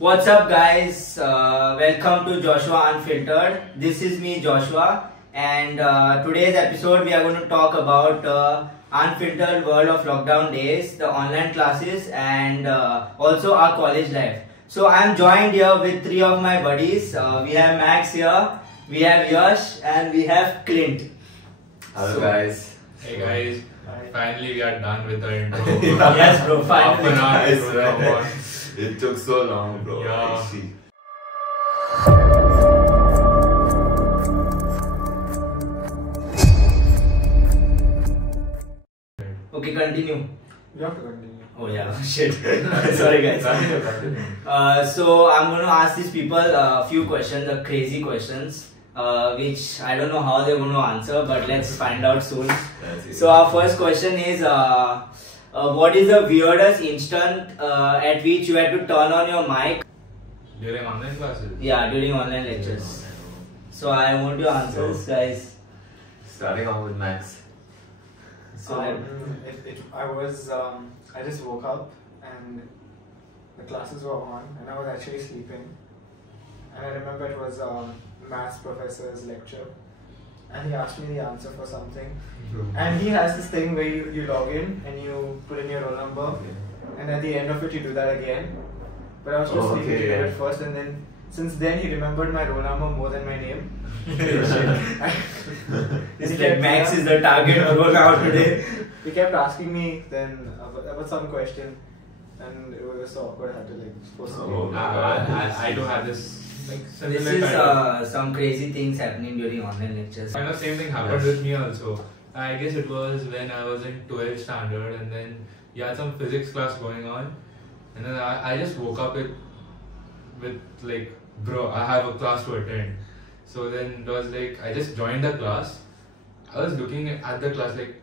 What's up, guys? Welcome to Joshua Unfiltered. This is me, Joshua, and today's episode we are going to talk about unfiltered world of lockdown days, the online classes, and also our college life. So I am joined here with three of my buddies. We have Max here, we have Yash, and we have Clint. Hello guys. Hey guys. Finally we are done with the intro. Yes, bro. Finally. Right. It took so long, bro. Yeah. Okay, continue. You have to continue. Oh yeah, shit. Sorry guys. So I'm going to ask these people a few questions, crazy questions, which I don't know how they're going to answer, but let's find out soon. So our first question is, what is the weirdest instant at which you had to turn on your mic? During online classes? Yeah, during online lectures. So I want your answers, guys. Starting off with Max. So I just woke up and the classes were on and I was actually sleeping. And I remember it was maths professor's lecture. And he asked me the answer for something. And he has this thing where you log in and you put in your roll number. And at the end of it, you do that again. But I was just sleeping to do it first. And then, since then, he remembered my roll number more than my name. It's like Max is the target roll now today. He kept asking me then about some question. And it was so awkward. I had to post it. I do have this. This is some crazy things happening during online lectures. Kind of same thing happened with me also. I guess it was when I was in 12th standard and then you had some physics class going on. And then I just woke up with like, bro, I have a class to attend. So then it was like, I just joined the class. I was looking at the class like,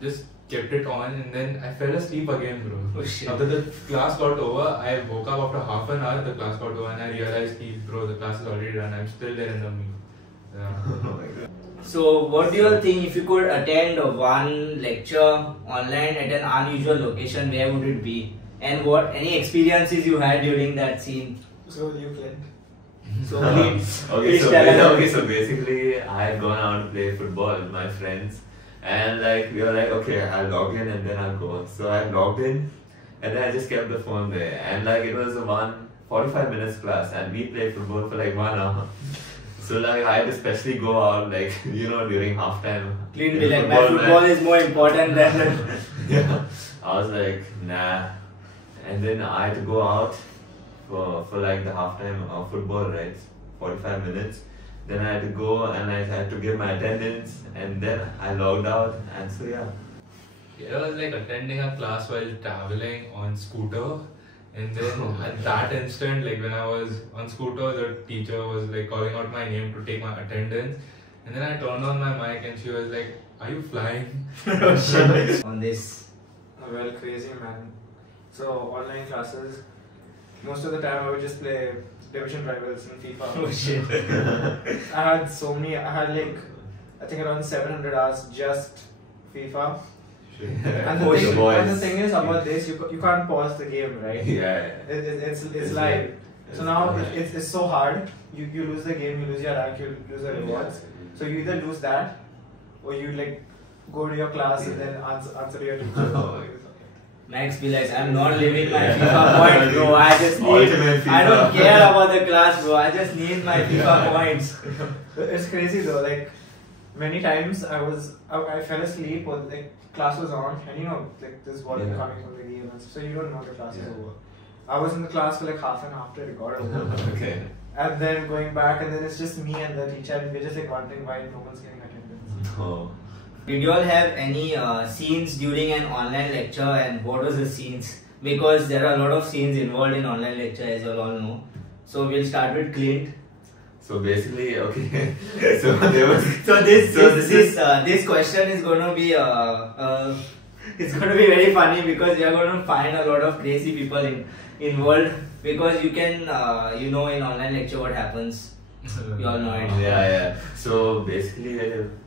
just kept it on and then I fell asleep again, bro. Oh, shit. After the class got over, I woke up after half an hour, the class got over and I realized, bro, the class is already done. I'm still there in the meal. Yeah. Oh my God. So what do you think, if you could attend one lecture online at an unusual location, where would it be? And what any experiences you had during that scene? So you Clint. So please, Okay, tell us. so basically I had gone out to play football with my friends. And we were like, okay, I'll log in and then I'll go. So I logged in and then I just kept the phone there. And it was a 45 minutes class and we played football for 1 hour. So I had to especially go out during halftime. Clean be like, my football is more important than Yeah. I was like, nah. And then I had to go out for the halftime of football, right? 45 minutes. Then I had to go and I had to give my attendance and then I logged out and so yeah. It was like attending a class while traveling on scooter. And then at that instant, when I was on scooter, the teacher was calling out my name to take my attendance. And then I turned on my mic and she was like, are you flying? on this. Well, crazy man. So online classes, most of the time I would just play division rivals in FIFA. Oh shit. I had I think around 700 hours just FIFA. And the thing is about this, you can't pause the game, right? Yeah. It's live. So now it's so hard. You lose the game, you lose your rank, you lose the rewards. So you either lose that, or you go to your class and then answer your teacher. Max be like, I'm not leaving my FIFA points, bro. I don't care about the class, bro. I just need my FIFA points. It's crazy though. Many times I fell asleep or class was on and there's volume coming from the game and so you don't know the class is over. I was in the class for half an hour after it got over. Okay. And then going back and then it's just me and the teacher and we're just wondering why no one's getting attendance. Oh. Did you all have any scenes during an online lecture, and what was the scenes? Because there are a lot of scenes involved in online lecture, as you all know. So we'll start with Clint. So basically, okay. So there was. This question is going to be it's going to be very funny because you are going to find a lot of crazy people involved, because you can in online lecture what happens. You all know it. Yeah. So basically,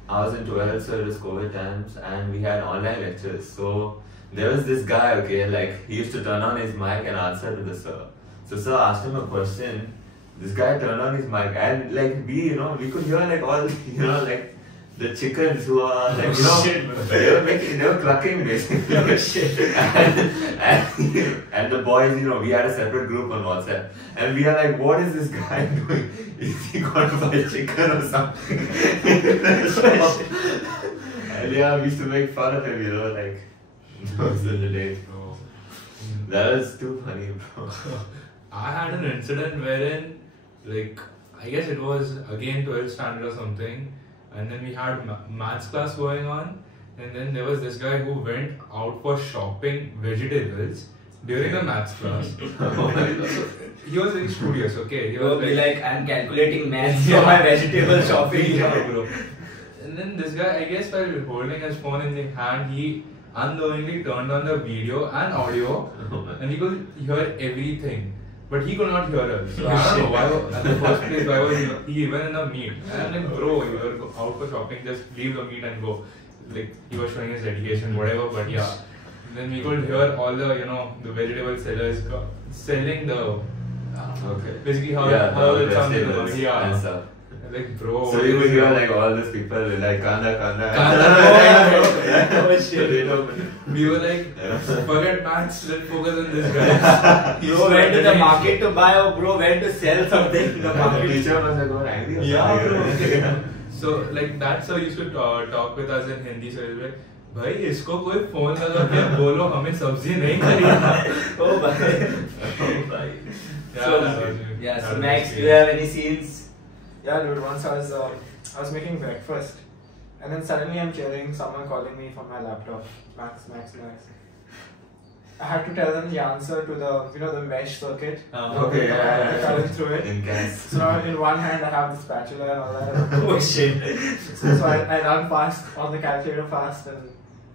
I was in 12th, so it was COVID times, and we had online lectures. So there was this guy, okay, he used to turn on his mic and answer to the sir. So sir asked him a question. This guy turned on his mic and like we could hear like all like the chickens who are like they were clucking basically. and the boys, we had a separate group on WhatsApp and we are like, what is this guy doing? Is he going to buy chicken or something? And yeah, we used to make fun of him, like those are the days, bro. That was too funny, bro. I had an incident wherein, like, I guess it was again 12th standard or something, and then we had maths class going on, and then there was this guy who went out for shopping vegetables during the maths class. He was very studious, okay? He was like, I'm calculating maths for my vegetable shopping. Yeah, bro. And then this guy, I guess while holding his phone in the hand, he unknowingly turned on the video and audio, and he could hear everything. But he could not hear us. So I don't know why, at the first place, why was he even in the meet? And I'm like, bro, you were out for shopping, just leave the meet and go. Like, he was showing his dedication, whatever, but yeah. Then we could hear all the, the vegetable sellers selling the, basically how the it sounds. vegetables and stuff. Like, bro. So you would hear like all these people like kanda. Oh shit. We were like, forget maths, let's focus on this guy. Bro went to the market to buy, or bro went to sell something in the market. Teacher must have gone angry. Yeah, bro. So like that sir used to talk with us in Hindi, so he was like, भाई इसको कोई phone लगा के बोलो हमें सब्जी नहीं खरीदना. Oh bhai. So Max, do you have any scenes? Yeah, dude. Once I was making breakfast, and then suddenly I'm hearing someone calling me from my laptop. Max. I had to tell them the answer to the mesh circuit. Okay, I cut through it. In gas. So now in one hand I have the spatula and all that. Oh shit. So I run fast on the calculator fast and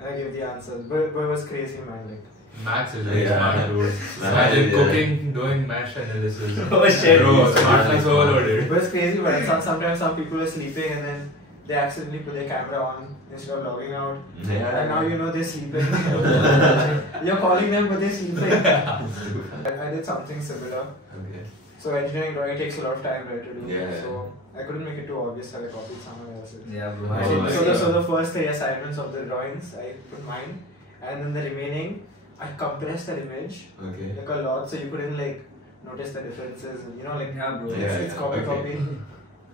I give the answers. But it was crazy, man. Like, Max is very smart, dude. Imagine cooking, doing mash analysis. Oh shit. Bro, smartness overloaded. but it's crazy, but sometimes some people are sleeping and then they accidentally put their camera on instead of logging out. And now they're sleeping. You're calling them, but they're sleeping. I did something similar. Okay. So engineering drawing takes a lot of time, right, to do. Yeah. So I couldn't make it too obvious that I copied someone else's. Yeah, bro. Oh, So the first 3 assignments of the drawings, I put mine, and then the remaining, I compressed the image Okay. like a lot, so you couldn't notice the differences. Yeah, bro. It's copy. Okay.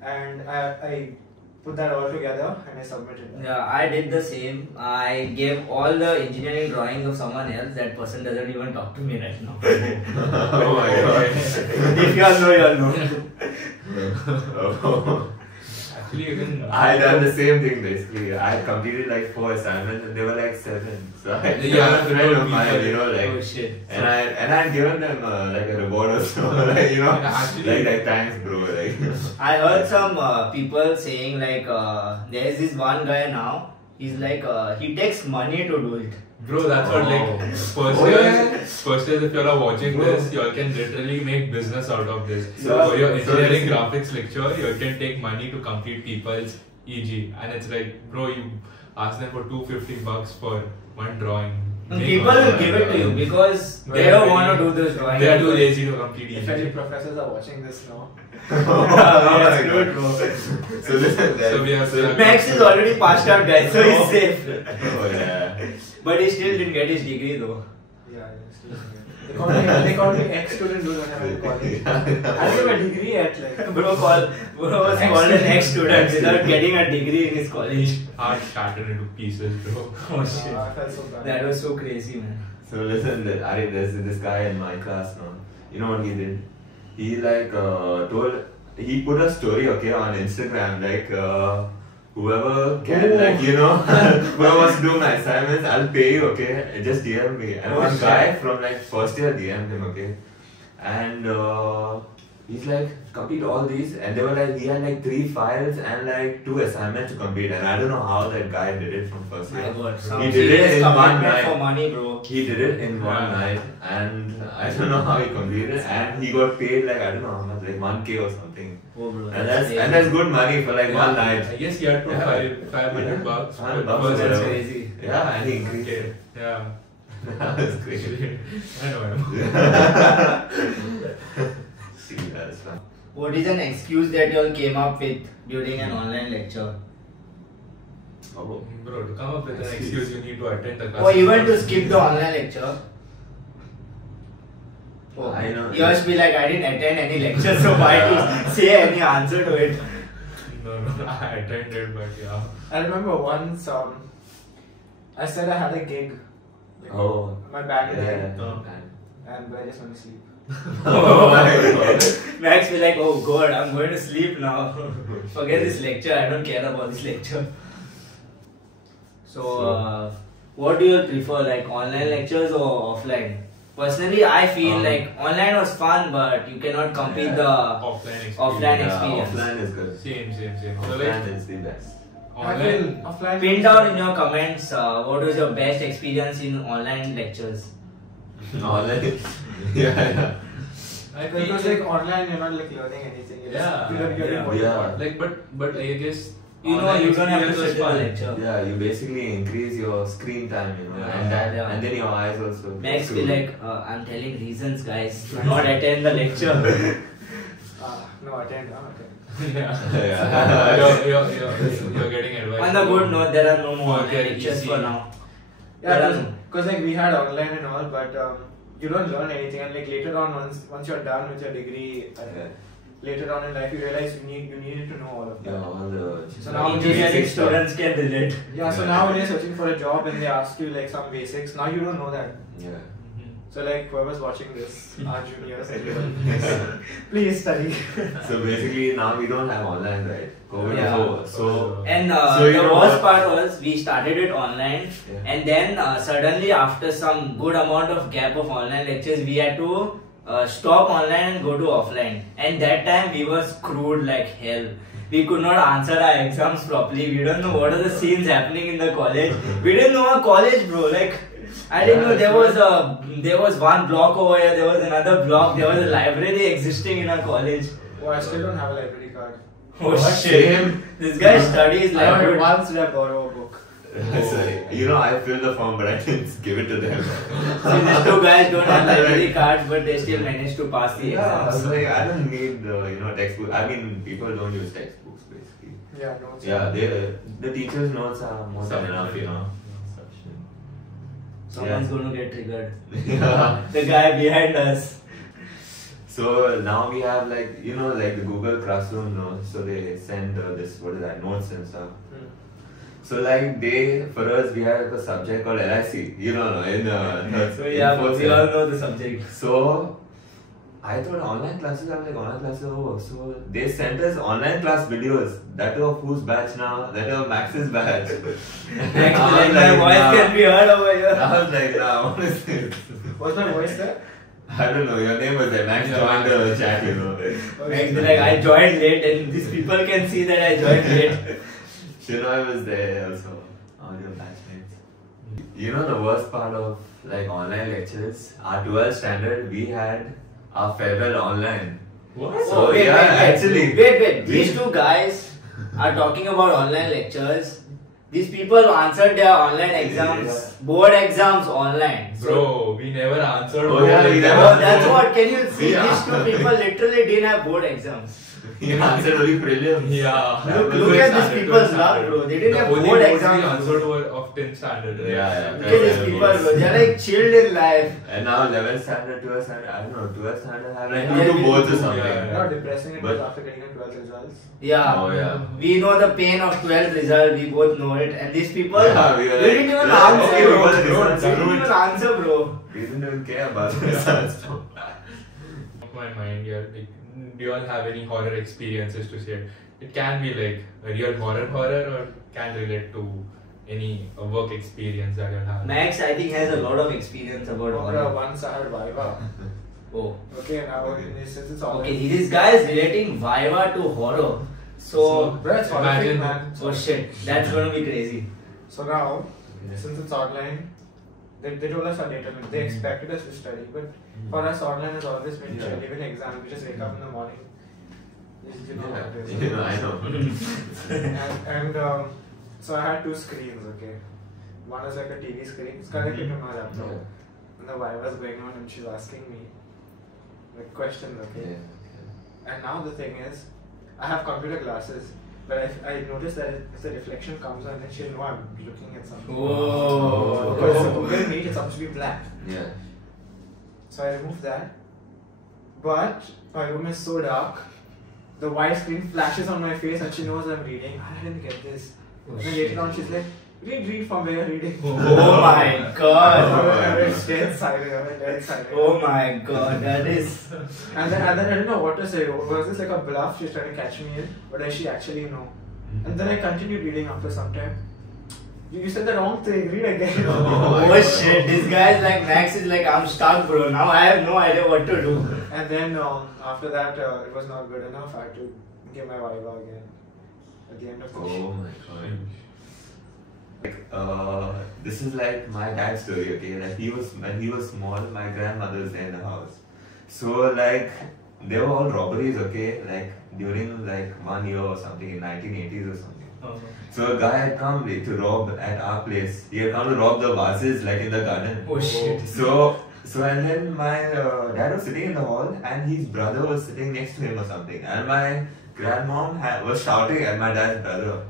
And I put that all together and I submitted that. Yeah, I did the same. I gave all the engineering drawings of someone else. That person doesn't even talk to me right now. Oh my god. If you all know, you all know. Actually, you can. I done the same thing basically. I completed like 4 assignments and they were like 7. So I had a friend of mine, Oh shit. and I'd given them like a reward or so, like thanks bro, like. I heard some people saying there's this one guy now. He's like he takes money to do it. Bro, that's what first year if you all are watching this, you all can literally make business out of this. So, for your engineering graphics lecture, you all can take money to complete people's EG, and it's like, bro, you ask them for $250 for one drawing. People will give it to you because they don't want to do this drawing. They are too lazy to complete If any EG. professors are watching this now. That's good, bro. So listen, So we have Max is already passed out, guys, so he's safe. Oh yeah. But he still didn't get his degree though. Yeah, still they called me ex-student dude when I was in college. I didn't have a degree yet, Bro was called an ex-student without getting a degree in his college. heart shattered into pieces, bro. Oh shit. I felt so bad. That was so crazy, man. So listen, there's this guy in my class now. You know what he did? He he put a story on Instagram whoever can whoever wants to do my assignments, I'll pay you, okay? Just DM me. And one guy from first year DM'd him, okay? And he's like, complete all these, and they were he had 3 files and 2 assignments to complete, and I don't know how that guy did it from first year. He did it in one night. For money, bro. He did it in one night, and I don't know how he completed it, and he got paid I don't know how much, 1K or something. Oh, bro, And that's good money for one night. I guess he had to $500. $500 That's whatever. crazy. Yeah, and he increased Okay. it. Yeah. That was crazy. I know him. what is an excuse that you all came up with during an online lecture? Oh. Bro, to come up with an excuse, you need to attend the class. Or even to skip the online lecture? Oh, I know. You must be like, I didn't attend any lecture, so why to say any answer to it? No, I attended, but yeah. I remember once I said I had a gig. Like, Oh. my band gig. Yeah. And I just went to sleep. Oh my god. Max be like, oh god, I'm going to sleep now. Forget this lecture, I don't care about this lecture. So, what do you prefer, like online lectures or offline? Personally, I feel like online was fun, but you cannot compete the Offline experience. offline Yeah, experience. offline is good. Same. So Offline is the best. I feel online. offline. Pin down in your comments what was your best experience in online lectures. Online. Yeah. I Because feel like online, you're not like learning anything. You're Yeah, just you're what you yeah. want. like, but I guess You know, online you don't have to experience sit in was the fun. lecture. Yeah, you basically increase your screen time, you know, Yeah. and that, Yeah. and then your eyes also. Max too. be like, I'm telling reasons, guys, to not attend the lecture. No, attend. Okay. Yeah. Yeah. You're getting advice. On the good note, there are no more Okay, online lectures easy. for now. Yeah, because like we had online and all, but you don't learn anything. And like later on, once you're done with your degree, Yeah. later on in life, you realize you needed to know all of that. Yeah, all the. So now Engineering basic stuff. students can relate. Yeah, so now when you're searching for a job and they ask you like some basics, now you don't know that. Yeah. So like whoever's watching this, our juniors, please study. So basically now we don't have online, right? COVID Yeah. is over. So And So you the know worst what? part was we started it online, Yeah. and then suddenly after some good amount of gap of online lectures, we had to stop online and go to offline. And that time we were screwed like hell. We could not answer our exams properly. We don't know what are the scenes happening in the college. We didn't know our college, bro. Like I didn't know there was one block over here. There was another block. There was a library existing in our college. Oh, I still don't have a library card. Oh What? shit! Same. This guy studies I like once did I borrow a book. Sorry. You know, I filled the form, but I didn't give it to them. So these two guys don't have library cards, but they still managed to pass the Yeah, I was exams. like, I don't need textbook. I mean, people don't use textbooks basically. Yeah, notes. Yeah, the teachers' notes are more than enough, you know. Someone's going to get triggered. Yeah. The guy behind us. So now we have like the Google Classroom notes. So they send this notes and stuff. Hmm. So like for us we have a subject called LIC. In third. So in yeah, fourth we sem. all know the subject. So I thought online classes are over. So they sent us online class videos. That of whose batch now? That of Max's batch. Next, I was like, my voice nah. can be heard over here. I was like, nah, what is this? Was my voice there? I don't know, your name was there. Max joined the chat, you know. Next, like, I joined late, and these people can see that I joined late. Shinoy was there also. All your batchmates. You know the worst part of like online lectures? Our 12th standard, we had our farewell online. What? So yeah, actually. Wait. These two guys are talking about online lectures. These people answered their online exams, board exams online. So, Bro, we never answered. Oh, yeah, we never- oh, that's what. Can you see? Yeah. These two people literally didn't have board exams. He answered only prelims. Yeah. Look at these people's luck, bro. They didn't have only board boards we exams. answered were of 10th standard. Right? Yeah. Look at these people, bro. They're like chilled in life. And now 11th standard, 12th standard, I don't know, 12th standard have like Yeah, two boards or something. yeah. Not depressing, it was But- after getting a 12th results. Yeah. Oh yeah. We know the pain of 12th result. We both know it. And these people, Yeah, we were they like, didn't even yeah, answer, okay, bro. what are the They results? didn't even answer, bro. We didn't even care about the results. Of my mind, yeah. Like, do you all have any horror experiences to share? It can be like a real horror, or can relate to any work experience that you have. Max, I think, has a lot of experience about horror. Once I had Viva. Oh. Okay, now since it's all Okay, this guy is relating Viva to horror. So, Bro, it's horrific, Imagine- man. oh shit, that's gonna be crazy. So now, since it's online, they told us our data, they expected us to study, but for us online has always been chill. Yeah. Even exam, we just wake up in the morning. You know how it is. Yeah, I know. and so I had two screens, okay. One is like a TV screen, it's connected to my laptop. Yeah. And the Viva's going on and she's asking me like questions, okay. Yeah. And now the thing is, I have computer glasses, but I noticed that if the reflection comes on, then she'll know I'm looking at something. Oh. Because the Google Meet is supposed to be black. Yeah. So I removed that. But my room is so dark, the white screen flashes on my face and she knows I'm reading. I didn't get this. And then later on she's like, read from where you're reading. Oh my god. I went dead silent. Oh my god, that is. And then I didn't know what to say. Was this like a bluff she's trying to catch me in? Or does she actually know? And then I continued reading after some time. You said the wrong thing, read again. Oh shit, this guy's like, Max is like, I'm stuck bro, now I have no idea what to do. And then after that, it was not good enough. I had to give my Viva again at the end of the Oh my god. Like, this is like my dad's story, okay? Like when he was small, my grandmother was there in the house. So like, they were all robberies, okay? Like during like 1 year or something in 1980s or something. So a guy had come to rob at our place. He had come to rob the vases like in the garden. Oh shit. So and then my dad was sitting in the hall and his brother was sitting next to him or something. And my grandmom was shouting at my dad's brother.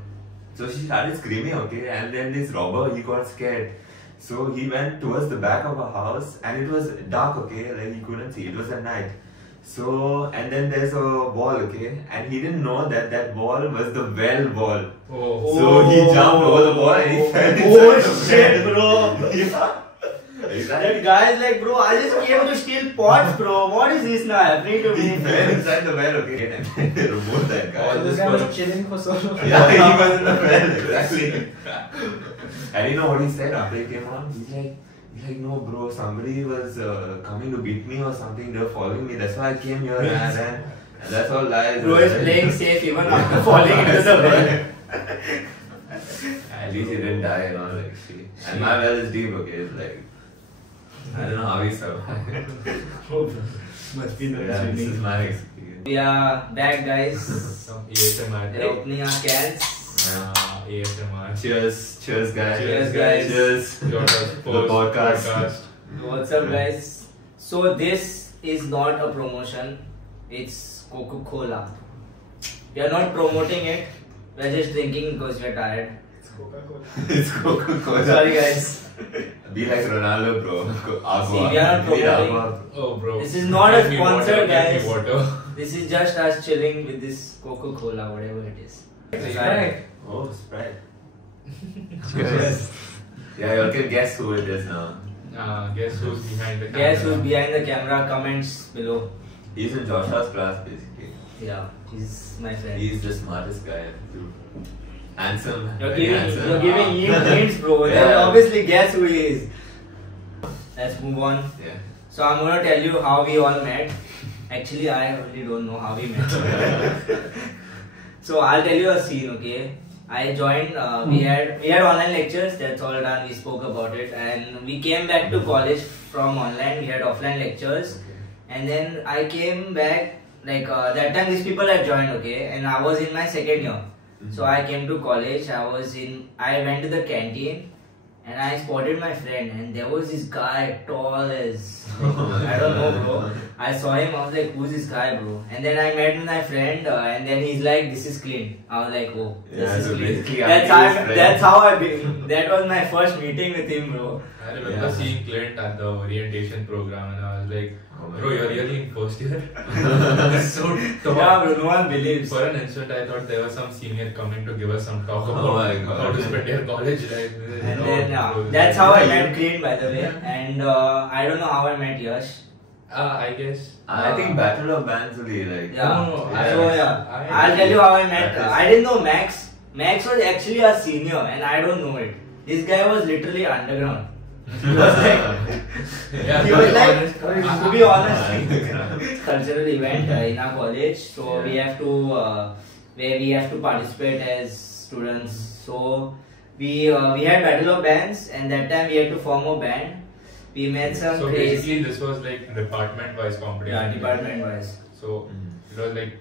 So she started screaming, okay, and then this robber, he got scared. So he went towards the back of our house and it was dark, okay, like he couldn't see, it was at night. So, and then there's a wall, okay, and he didn't know that that wall was the well wall. Oh. So he jumped over the wall and he fell inside Oh the shit well. bro. Yeah. That guy is like, bro, I just came to steal pots bro, what is this now happening to He me? fell inside the well, okay, and then they removed that guy. So this guy was chilling for so long. Yeah, he was in the well, exactly. And you know what he said after he came on? He's like, no bro, somebody was coming to beat me or something, they were following me, that's why I came here and that's all lies. Bro is playing safe even after falling into the well. At least he didn't die and all, like, shit. And my well is deep, okay, it's like, I don't know how he survived. Must be So, yeah, this is my experience. We are back guys, Some ASMR. we're opening our cans. ASMR. Cheers guys. Cheers, guys. Cheers. The podcast. What's up guys? So this is not a promotion, it's Coca-Cola. We are not promoting it, we are just drinking because we are tired. It's Coca-Cola. It's Coca-Cola. Sorry guys. Be like Ronaldo, bro. See, we are not promoting. Oh, bro. This is not a Get me sponsor, water, get guys. me water. This is just us chilling with this Coca-Cola, whatever it is. Right. Oh, Sprite. Cheers. Yeah, you all can guess who it is now. Guess who's behind the camera? Guess who's behind the camera? Comments below. He's in Joshua's class, basically. Yeah, he's my friend. He's the smartest guy. Handsome. You're very giving, handsome. you're giving hints, bro. Then Yeah. obviously guess who he is. Let's move on. Yeah. So I'm gonna tell you how we all met. Actually, I really don't know how we met. So I'll tell you a scene, okay? I joined. We had online lectures. That's all done. We spoke about it, and we came back to college from online. We had offline lectures, and then I came back. Like that time, these people had joined, okay, and I was in my second year. So I came to college. I went to the canteen, and I spotted my friend, and there was this guy tall as I don't know, bro. I saw him. I was like, "Who's this guy, bro?" And then I met with my friend, and then he's like, "This is clean." I was like, "Oh, this Yeah, is so clean." basically I'm his friend. That's how I been. That was my first meeting with him, bro. I remember seeing Clint at the orientation program and I was like, Oh my bro, you're God. really in first year? That's so tough. Yeah, bro. No one believes. For an instant, I thought there was some senior coming to give us some talk Oh about my God. how to spend your college life. And No, then bro, that's how I Yeah, met you- Clean, by the way. And I don't know how I met Yash. I guess. I think Battle of Bands only, like. Yeah. No, So yeah, I'll tell you how I met. I didn't know Max. Max was actually a senior, and I don't know it. This guy was literally underground. He was like, Yeah, he to was be like, honest, to be honest, cultural event in our college. So we have to, where we have to participate as students. So we had Battle of Bands, and that time we had to form a band. We met some So crazy. basically, this was like department-wise competition. Yeah, department wise. So it was like.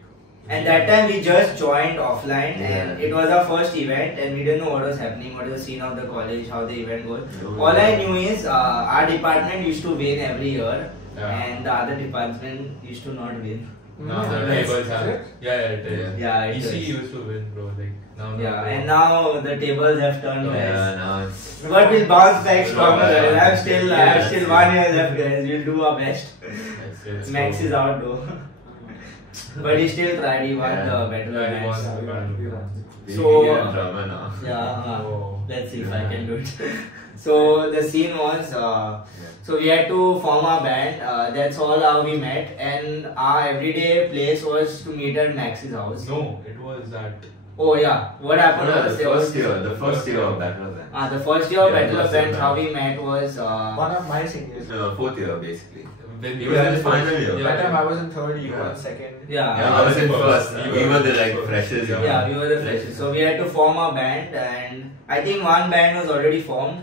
And that time we just joined offline, and Yeah. it was our first event, and we didn't know what was happening, what was the scene of the college, how the event goes. No. All I knew is our department used to win every year, and the other department used to not win. Now the Yes. tables have. Is it? Yeah, it is. Yeah, it EC is. used to win, bro. Like now. Yeah, and now the tables have turned, Yeah, guys. now it's. But we'll bounce back stronger. Yeah. guys. I have still Yeah. 1 year left, guys. We'll do our best. It's Max is out though, but he still tried. He won Yeah. the battle Yeah, he match. won. We won, we won. So- We need a drummer now. Yeah, Oh. let's see if I can do it. So the scene was, so we had to form our band. That's all how we met, and our everyday place was to meet at Max's house. No, it was that. Oh yeah, what happened No, was the there was first year of Battle of Bands. the first year of Yeah, Battle of first year Bands. of How Bands. we met was One of my seniors. No, fourth year basically. When You were in final year. That time I was in third, you Yeah. were in second. yeah. Yeah, I was in First. first. We were the like freshers. you know. Yeah, we were the freshers. So we had to form a band, and I think one band was already formed.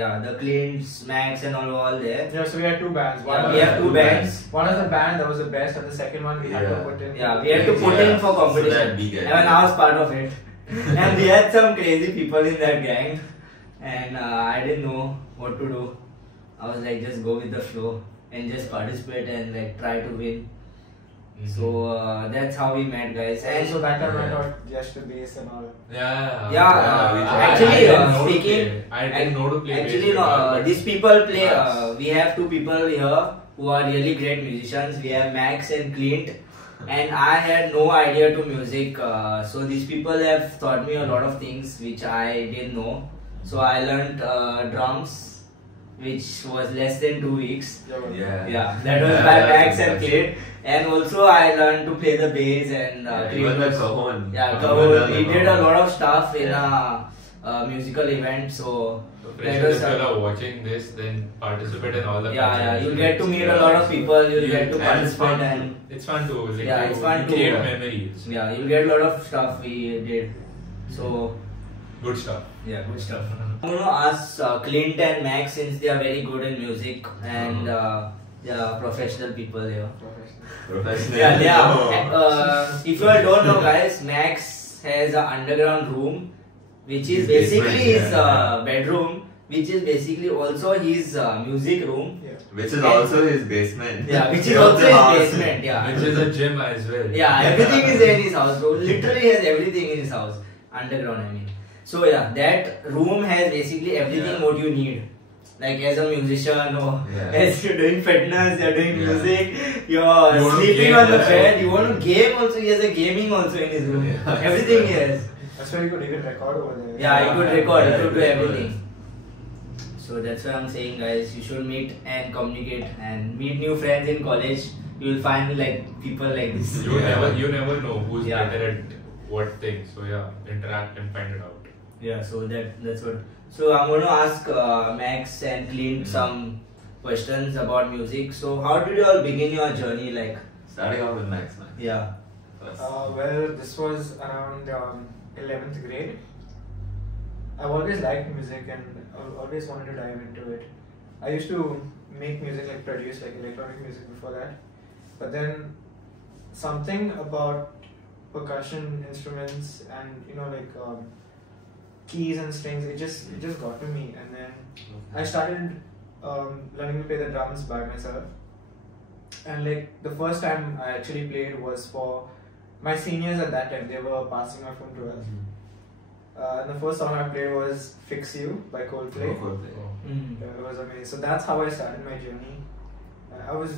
Yeah, the Clints, Max, and all were all there. Yeah, so we had two bands. Yeah, was- we have two bands. One was the band that was the best, and the second one we had to Yeah. put in. Yeah, we had to put in for So competition. that we get- And I was part of it. And we had some crazy people in that gang, and I didn't know what to do. I was like, just go with the flow and just participate and like try to win. So that's how we met, guys. And And so that time I Yeah. taught just the bass and all. Yeah. Yeah, we actually, I didn't know to speaking- play. I didn't know to play. actually, bass no, guitar, but these people play. Max. We have two people here who are really great musicians. We have Max and Clint, and I had no idea to music. So these people have taught me a lot of things which I didn't know. So I learned drums, which was less than 2 weeks. Yeah. Yeah, that was Yeah, by that's Max and impressive. Clint. And also I learned to play the bass and Even the Clint was- cajon. Yeah, Cajon, we did a lot of stuff in Yeah. a musical event. So So that freshers, was if you are watching this, then participate in all the yeah, functions. you'll get to meet a lot of people. You'll get to And it's fun. participate and It's fun to like. Yeah, you- it's fun you to- create Yeah. memories. yeah, you'll get a lot of stuff we did. So Good stuff. yeah, good stuff. I'm gonna ask Clint and Max, since they are very good in music and they are professional people here. Professional. Yeah, they are. No. If you all don't know, guys, Max has an underground room, which is His basically basement, his yeah. bedroom, which is basically also his music room. Yeah. Which is also his basement. Yeah, which is Of also the his house. basement. Yeah, Which is a gym as well. yeah, everything is in his house, bro. Literally has everything in his house. Underground, I mean. So yeah, that room has basically everything Yeah. what you need. Like as a musician or Yeah. as you're doing fitness, you're doing Yeah. music, you're You wanna sleeping game, on the yeah. bed, you want to game also, he has a gaming also in his room. Yeah. Everything he has. That's why you could even record over there. Yeah, he could record, he Yeah, could do he could. everything. So that's why I'm saying, guys, you should meet and communicate and meet new friends in college. You will find like people like this. You never know who's Yeah. better at what thing. So yeah, interact and find it out. Yeah, so that's what. So I'm going to ask Max and Clint some questions about music. So how did you all begin your journey? Like, Starting off with Max, man. yeah, First. Well, this was around 11th grade. I've always liked music and I always wanted to dive into it. I used to make music, like produce like electronic music before that. But then something about percussion instruments and keys and strings, it just got to me. And then I started learning to play the drums by myself. And like the first time I actually played was for my seniors at that time. They were passing out from 12th. And the first song I played was Fix You by Coldplay. mm. It was amazing. So that's how I started my journey. I was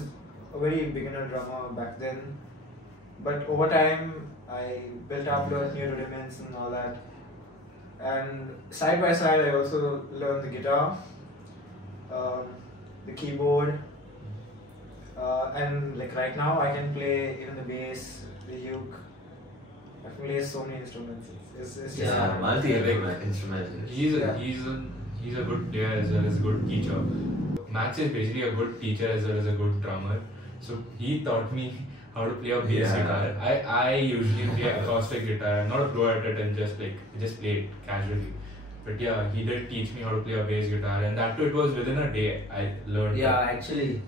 a very beginner drummer back then. But over time, I built up new rudiments and all that. And side by side, I also learned the guitar, the keyboard, and like right now, I can play even the bass, the uke. I can play so many instruments. It's just Yeah, multi-instrumentalist. He's a good player as well as a good teacher. Max is basically a good teacher as well as a good drummer. So he taught me how to play a bass Yeah. guitar. I usually play acoustic guitar. I'm not a pro at it and just play it casually. But yeah, he did teach me how to play a bass guitar, and that too it was within a day I learned. Yeah, actually,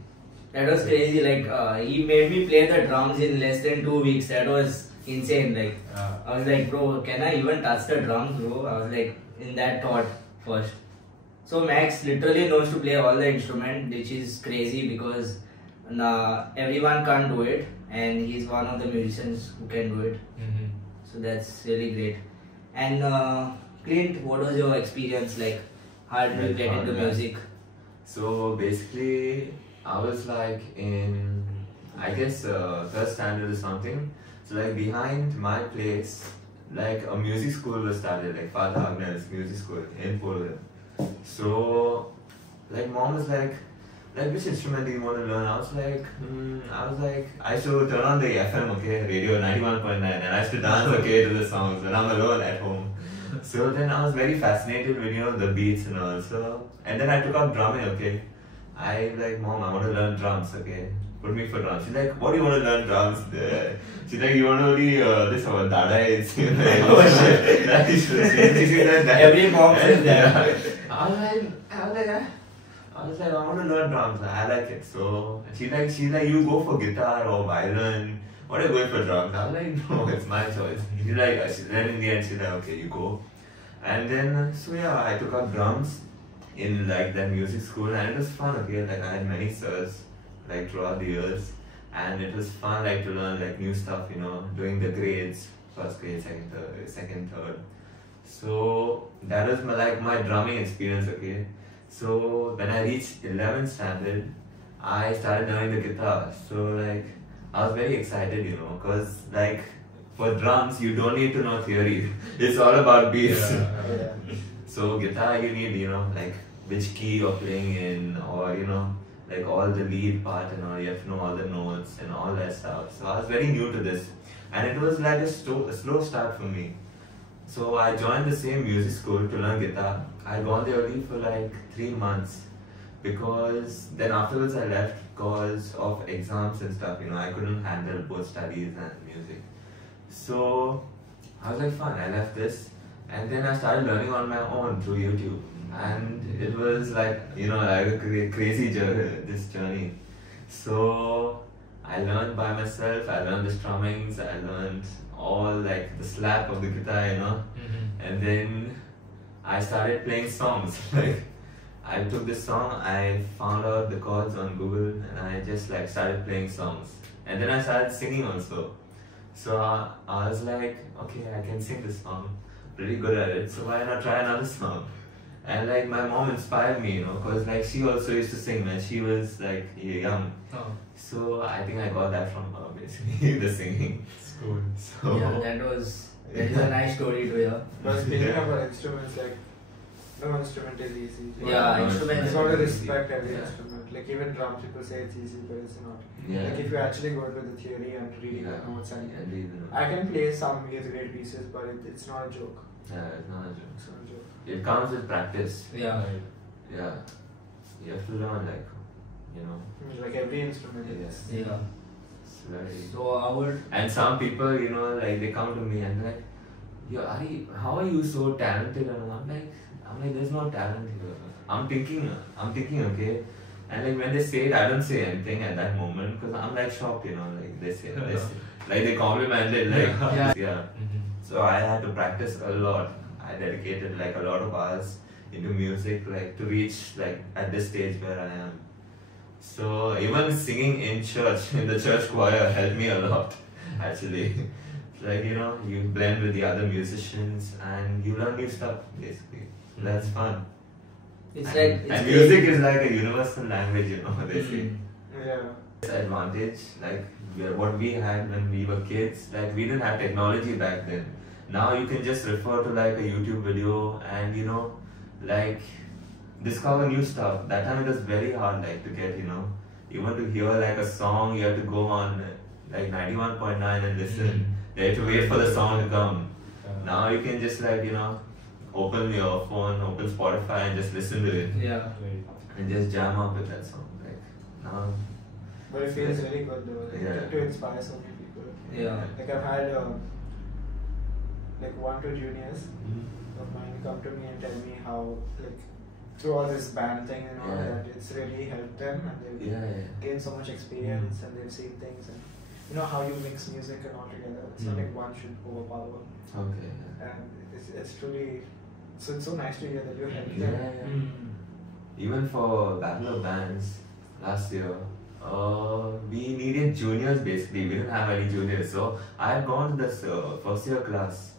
that was crazy. Like he made me play the drums in less than 2 weeks. That was insane. Like I was like, bro, can I even touch the drums, bro? I was like in that thought first. So Max literally knows to play all the instrument, which is crazy because everyone can't do it, and he's one of the musicians who can do it. Mm-hmm. So that's really great. And Clint, what was your experience like? How did you get into music? So basically, I was like in, I guess, third standard or something. So like behind my place, like a music school was started, like Father Agnes Music School in Poland. So like mom was like which instrument do you want to learn? I was like, I used to turn on the FM, okay, radio 91.9, and I used to dance, okay, to the songs when I'm alone at home. So then I was very fascinated with, the beats and all. So, and then I took up drumming, okay. I like, mom, I want to learn drums, okay. Put me for drums. She's like, what do you want to learn drums? She's like, you want to only this one, Dada is. Oh shit. Every mom says that. I was like, I want to learn drums. I like it. So she's like, you go for guitar or violin. What are you going for drums? I was like, no, it's my choice. She's like, then in the end, she's like, okay, you go. And then, so yeah, I took up drums in like that music school, and it was fun. Okay, like I had many sirs like throughout the years, and it was fun like to learn like new stuff. Doing the grades, first grade, second, third. So that was my drumming experience. Okay. So when I reached 11th standard, I started learning the guitar. So like I was very excited, because like for drums you don't need to know theory. It's all about beats. Yeah. So guitar you need, like which key you're playing in, or like all the lead part and all. You have to know all the notes and all that stuff. So I was very new to this, and it was like a slow start for me. So I joined the same music school to learn guitar. I gone there only for like 3 months, because then afterwards I left because of exams and stuff. I couldn't handle both studies and music. So I was like, fine, I left this, and then I started learning on my own through YouTube. And it was like, like a crazy journey. So I learned by myself. I learned the strummings. I learned all like the slap of the guitar, Mm-hmm. And then I started playing songs. Like I took this song, I found out the chords on Google, and I just like started playing songs. And then I started singing also. So I was like, okay, I can sing this song, pretty good at it. So why not try another song? And like my mom inspired me, because like she also used to sing when she was like young. Oh, So I think I got that from her, basically, the singing. it's cool. So Yeah, that is a nice story to hear. But speaking about instruments, like no instrument is easy. Yeah, no, instruments. It's not to respect every Yeah. instrument. Like even drums, people say it's easy, but it's not. Yeah. Like if you actually go with the theory and reading the notes, and I can play some great pieces, but it's not a joke. Yeah, it's not a joke. It's not a joke. It comes with practice. Yeah. Yeah. You have to learn, like, Like every instrument is. Yeah. it's very. So I would. And some people, like they come to me and like, how are you so talented? And I'm like, there's no talent here. I'm thinking, okay. And like when they say it, I don't say anything at that moment, because I'm like shocked, like they say, like they complimented, like yeah. Mm-hmm. So I had to practice a lot. I dedicated like a lot of hours into music, like to reach like at this stage where I am. So even singing in church, in the church choir, helped me a lot, actually. Like, you blend with the other musicians and you learn new stuff, basically. That's fun. It's and, like. It's and great. music is like a universal language, they say. Yeah. Advantage, like what we had when we were kids, like we didn't have technology back then. Now you can just refer to like a YouTube video and like discover new stuff. That time it was very hard, like to get, you want to hear like a song, you have to go on like 91.9 and listen. You have to wait for the song to come. Now you can just like, open your phone, open Spotify and just listen to it. Yeah. Right. And just jam up with that song. Like now. But it feels really good though. Like, Yeah. to inspire so many people. Yeah. Like I've had like 1 2 juniors of mine come to me and tell me how like through all this band thing and all Yeah. that it's really helped them, and they've Yeah. gained so much experience and they've seen things, and how you mix music and all together. It's not like one should overpower, Okay. and it's truly so it's so nice to hear that you helped Yeah. them. Mm. Even for Battle of Bands last year, we needed juniors basically. We didn't have any juniors, so I had gone to this first year class,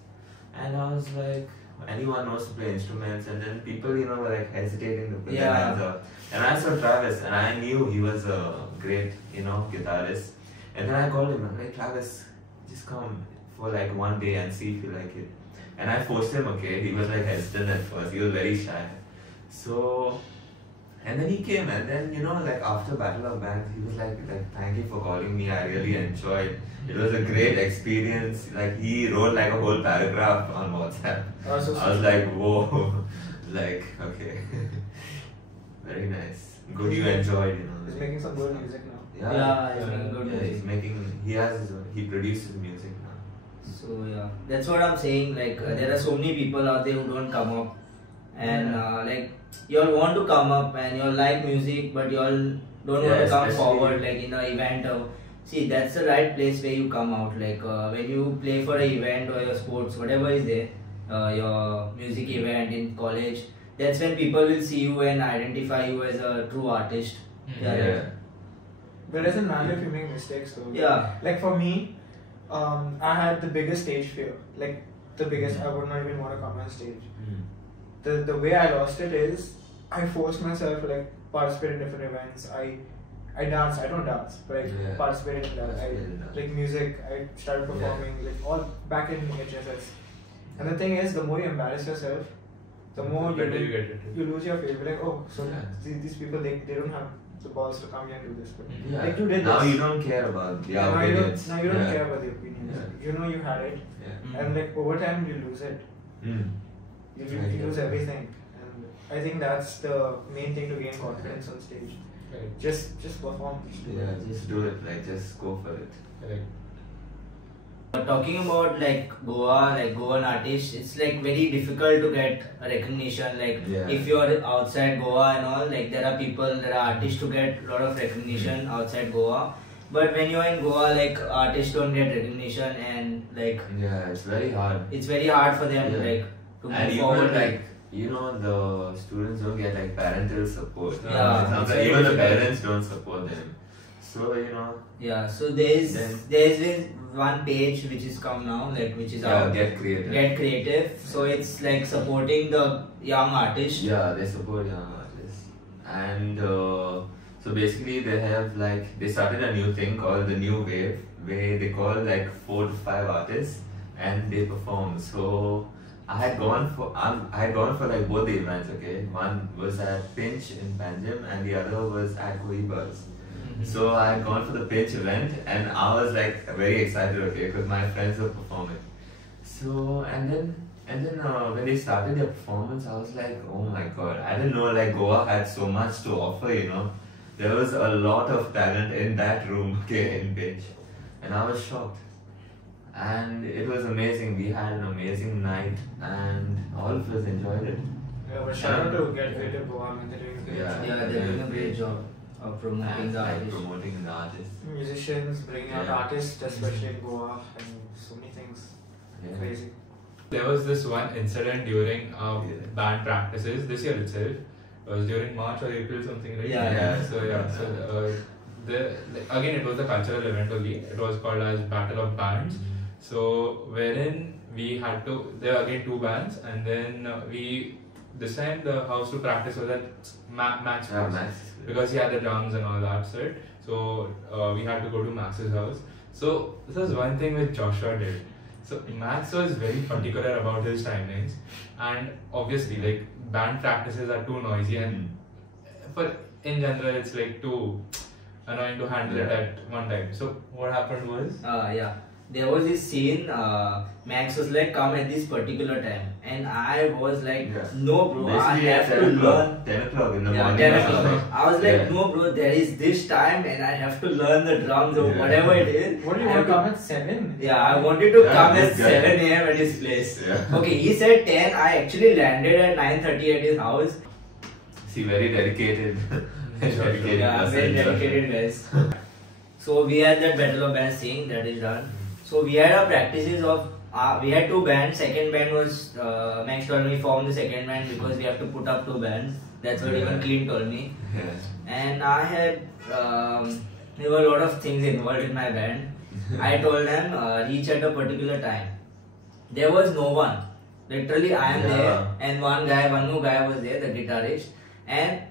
and I was like, anyone knows to play instruments, and then people, you know, were like hesitating to put their hands up. And I saw Travis, and I knew he was a great, you know, guitarist. And then I called him. I'm like, Travis, just come for like one day and see if you like it. And I forced him. Okay, he was like hesitant at first. He was very shy. So, and then he came, and then, you know, like after Battle of Bands, he was like, thank you for calling me. I really enjoyed. It was a great experience. Like he wrote like a whole paragraph on WhatsApp. Oh, so I was like, whoa, like okay, very nice. Good, you enjoyed, you know. He's making some good music now. Yeah, he's making good yeah, music. he's making. He produces music now. So yeah, that's what I'm saying. Like there are so many people out there who don't come up, and like you all want to come up and you all like music, but you all don't want to come forward like in an event. See, that's the right place where you come out. Like when you play for an event or your sports, whatever is there, your music event in college. That's when people will see you and identify you as a true artist. Yeah. But it doesn't matter if you make mistakes though. Yeah. Like for me, I had the biggest stage fear. Like the biggest, I would not even want to come on stage. The way I lost it is, I forced myself to like participate in different events. I dance. I don't dance, but I participated in that. Like music. I started performing like all back in HSS. And the thing is, the more you embarrass yourself, the more you lose your faith. Like, oh, so these people they don't have the balls to come here and do this. But like you did now this. you don't care about the now opinions. you don't care about the opinions. You know you had it, and like over time you lose it. You lose everything, and I think that's the main thing to gain confidence on stage. Right. Just perform. Just do it. Like just go for it. Right. Talking about like Goan artists, it's like very difficult to get recognition. Like if you're outside Goa and all, like there are artists to get a lot of recognition outside Goa. But when you're in Goa, like artists don't get recognition, and like it's very hard. It's very hard for them like to move forward. Like you know, the students don't get like parental support. Even the parents don't support them. So you know. Yeah. So there's this one page which is come now, like which is Get Creative. Get Creative. So it's like supporting the young artists. Yeah, they support young artists, and so basically they started a new thing called the New Wave, where they call like 4 to 5 artists and they perform. So I had gone for like both the events. Okay, one was at Pinch in Panjim and the other was at Kohibas. So I had gone for the Pinch event and I was like very excited, okay, because my friends were performing. So and then when they started their performance, I was like, oh my god, I didn't know like Goa had so much to offer, you know. There was a lot of talent in that room, okay, in Pinch, and I was shocked. And it was amazing. We had an amazing night, and all of us enjoyed it. Yeah, but shout out to Get Creative Goa, man. They're doing a great job. Yeah, they're doing a great job of promoting the artists. Promoting the artists. Musicians, bringing out artists, especially in Goa, and so many things. Crazy. There was this one incident during band practices this year itself. It was during March or April something, right? Again, it was a cultural event only. It was called as Battle of Bands. So wherein we had to, there were again 2 bands, and then this time the house to practice was at Max because he had the drums and all that set. So we had to go to Max's house. So this was one thing which Joshua did. So Max was very particular about his timings, and obviously like band practices are too noisy, and in general it's like too annoying to handle it at one time. So what happened was there was this scene, Max was like, come at this particular time, and I was like, no bro, basically I have to learn 10 o'clock in the morning. 10 o'clock. I was like, no bro, there is this time and I have to learn the drums or whatever it is. What do you want to come at 7? Yeah, I wanted to come at 7 AM at his place. Okay, he said 10, I actually landed at 9:30 at his house. See, very dedicated. Very dedicated guys. So we had that Battle of Bands thing that is done. So we had our practices of, we had 2 bands. Second band was, Max told me form the second band because we have to put up 2 bands. That's what even Clean told me. And I had, there were a lot of things involved in my band. I told them reach at a particular time. There was no one. Literally, I am there, and one more guy was there, the guitarist, and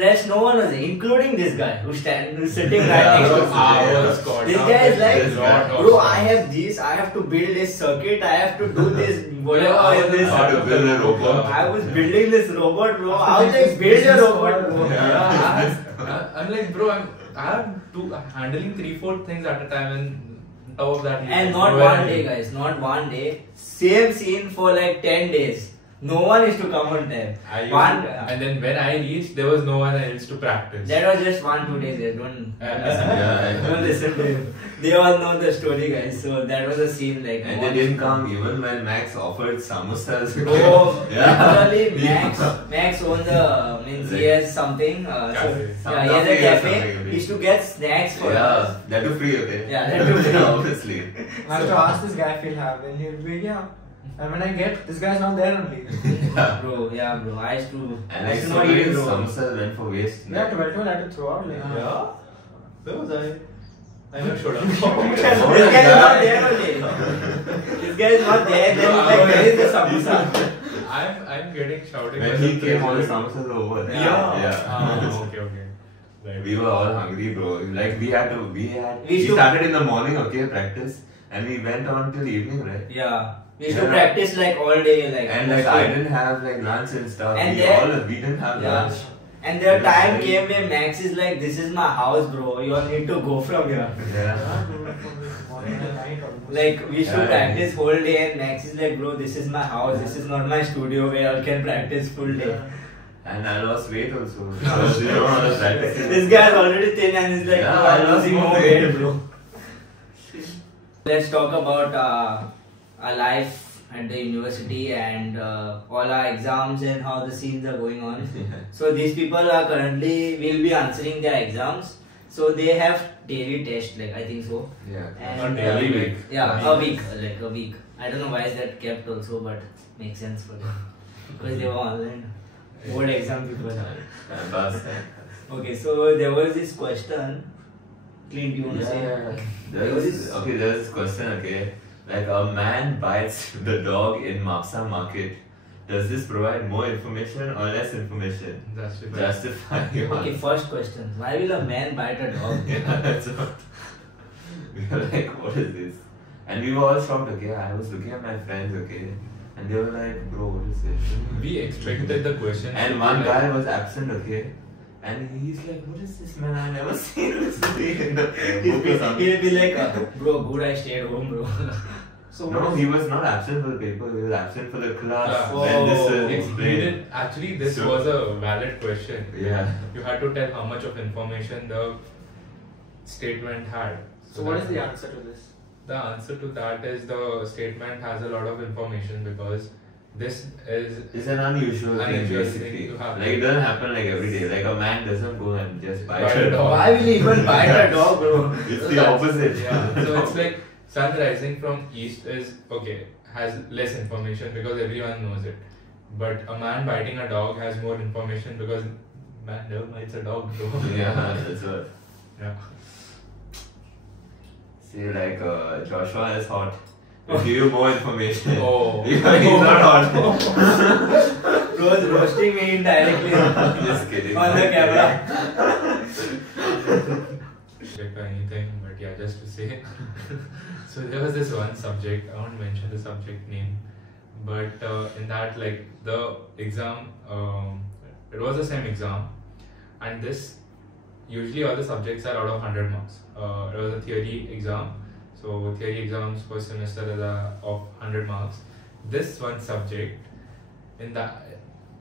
rest no one was there, including this guy who's sitting right next to me. This guy is like, bro, I have this, I have to build this circuit, I have to do this, whatever is this. How to build a robot. I was building this robot, bro. How do I build a robot, bro? I'm like, bro, I'm handling 3-4 things at a time, and on top of that, and not one day, guys, not one day. Same scene for like 10 days. No one is to come on time. And then when I reached, there was no one else to practice. That was just 1-2 days there. Don't listen to him. They all know the story, guys. So that was a scene like. And they didn't come even when Max offered samosas. Oh, literally, Max owns a he has something. He has a cafe. He used to get snacks for us. That too free, okay? Yeah, that too free. Obviously. I have to ask this guy if he'll have, and he'll be and when I get, this guy's not there only. Bro. I used to. And like so many samosas went for waste. Yeah, 12 I had to throw out. Like, yeah. Where was I? I never showed up. This guy is not there only. This guy is not there. Then he's like, where is the samosa? I'm getting shouted. When he came, all the samosas were over. Okay. Right. We were all hungry, bro. Like we started in the morning, okay, practice, and we went on till evening, right? Yeah. We used to practice like all day, like. And like I didn't have like lunch and stuff. And we didn't have lunch. And their time came where Max is like, this is my house, bro. You all need to go from here. Yeah. Like we used to practice whole day, and Max is like, bro, this is my house. This is not my studio where I can practice full day. And I lost weight also. This guy is already thin and he's like, bro, I'm losing more weight, bro. Let's talk about our life at the university and all our exams and how the scenes are going on. So these people are currently will be answering their exams. So they have daily test, like I think so. Yeah. And, every week. Yeah, a week. I don't know why is that kept also, but makes sense for them because they were online. Board exam people. Okay, so there was this question. Clint, do you want to say? There was this question, okay. Like a man bites the dog in Mapsa market. Does this provide more information or less information? Justify your Okay, first question. Why will a man bite a dog? Yeah, that's what. We were like, what is this? And we were all shocked, okay. I was looking at my friends, okay. And they were like, bro, what is this? We expected the question. And one guy was absent, okay. And he's like, what is this, man? I've never seen this in the book or something. He'll be like, bro, good I stayed home, bro. So no, he was not absent for the paper, he was absent for the class. When this was explained. Actually, this was a valid question. Yeah. You had to tell how much of information the statement had. So what is the answer to this? The answer to that is the statement has a lot of information because this is it's an unusual thing basically. Like it doesn't happen like every day. Like a man doesn't go and just bite a dog. Why will he even bite a dog, bro? It's the opposite. Yeah. So it's like sun rising from east is has less information because everyone knows it. But a man biting a dog has more information because man never bites a dog, bro. Yeah, that's what. Yeah. See, like Joshua is hot. We'll give you more information. Oh. He's not hot. Bro's roasting me indirectly. Just kidding. On the camera. Check anything, but yeah, just to say. So there was this one subject, I won't mention the subject name, but in that, like, the exam, it was the same exam, and this, usually all the subjects are out of 100 marks. It was a theory exam, so theory exams first semester are of 100 marks. This one subject, in that,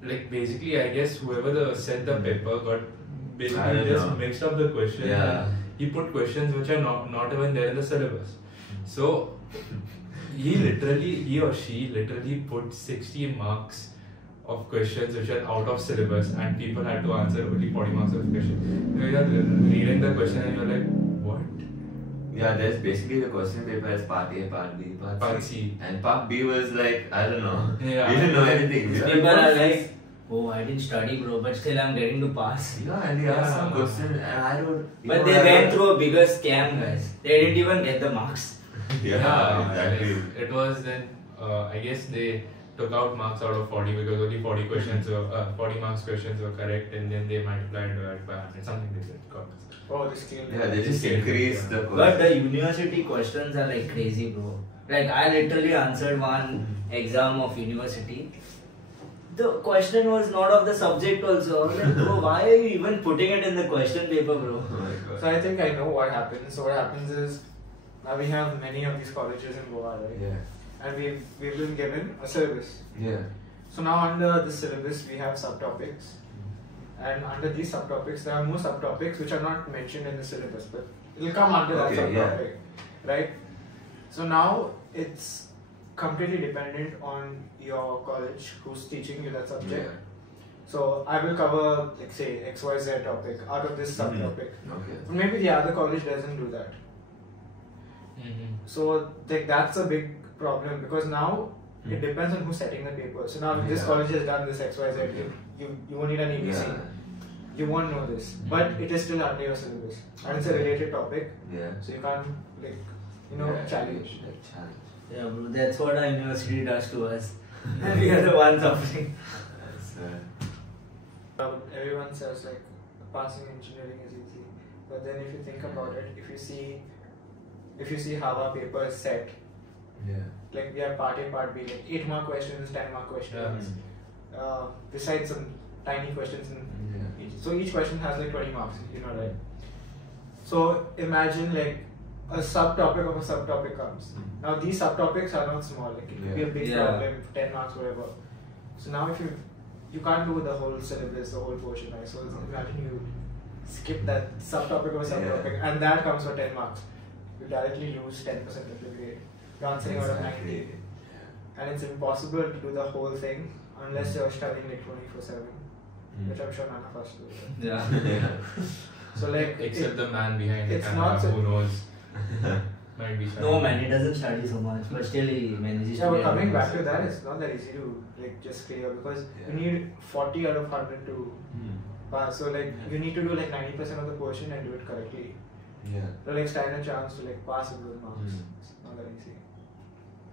like, basically, I guess whoever said the paper got basically just mixed up the questions. Yeah. He put questions which are not even there in the syllabus. So he or she literally put 60 marks of questions which are out of syllabus, and people had to answer only 40 marks of question. You are reading the question and you're like, what? Yeah, there's basically the question paper as part A, part B, part C. And part B was like, I don't know. Yeah. We didn't know anything. People are like, Oh, I didn't study, bro, but still I'm getting to pass. Yeah, and they asked some questions and I don't... But they went through a bigger scam, guys. They didn't even get the marks. Yeah, exactly. Like, it was then, I guess they took out marks out of 40 because only 40 questions were, 40 marks questions were correct, and then they multiplied it by 100, something like that. Oh, the scale. Yeah, they just increased the question. But the university questions are like crazy, bro. Like I literally answered one exam of university. The question was not of the subject also. I was like, bro, why are you even putting it in the question paper, bro? Oh my God. So I think I know what happens. So what happens is, now we have many of these colleges in Goa, right? Yeah. And we've been given a syllabus. Yeah. So now under this syllabus we have subtopics. And under these subtopics there are more subtopics which are not mentioned in the syllabus, but it will come under that subtopic. Right? So now it's completely dependent on your college who's teaching you that subject. Yeah. So I will cover, like say, XYZ topic out of this subtopic. Okay. But maybe the other college doesn't do that. So like that's a big problem, because now it depends on who's setting the paper. So now if this college has done this XYZ, you won't need an ABC. Yeah. You won't know this, but it is still under your syllabus and it's a related topic. Yeah. So you can't challenge. Yeah, bro, that's what our university does to us. And we are the ones suffering. Everyone says like passing engineering is easy, but then if you think about it, if you see how our paper is set, like we have part A, part B, like 8 mark questions, 10 mark questions, besides some tiny questions in each. So each question has like 20 marks, right? So imagine like a subtopic of a subtopic comes. Now these subtopics are not small, like it could be a big problem, 10 marks, whatever. So now if you can't do the whole syllabus, the whole portion, right? So imagine you skip that subtopic of a subtopic and that comes for 10 marks. You directly lose 10% of your grade. You're answering out of 90. And it's impossible to do the whole thing unless you're studying like 24/7, which I'm sure none of us do. Yeah. So like except the man behind the it's camera not so- who knows. Might be No man, he doesn't study so much, but still he manages to but get coming it. back to that, it's not that easy to like just clear, because you need 40 out of 100 to pass. So like you need to do like 90% of the portion and do it correctly. So like stand a chance to like pass with good marks. It's not that easy.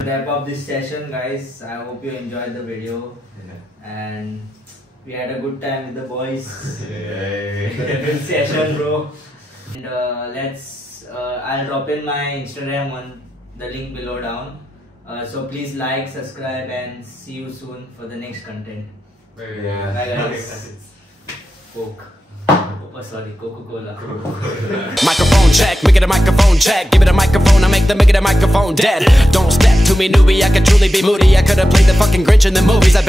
Wrap up this session, guys. I hope you enjoyed the video and we had a good time with the boys. Good session, bro. And I'll drop in my Instagram on the link below down. So please like, subscribe, and see you soon for the next content. Bye guys. Coke. Oh sorry, Coca-Cola. Microphone check, make it a microphone check. Give it a microphone, I make it a microphone dead. Don't step to me, newbie, I could truly be moody. I could have played the fucking Grinch in the movies. I bet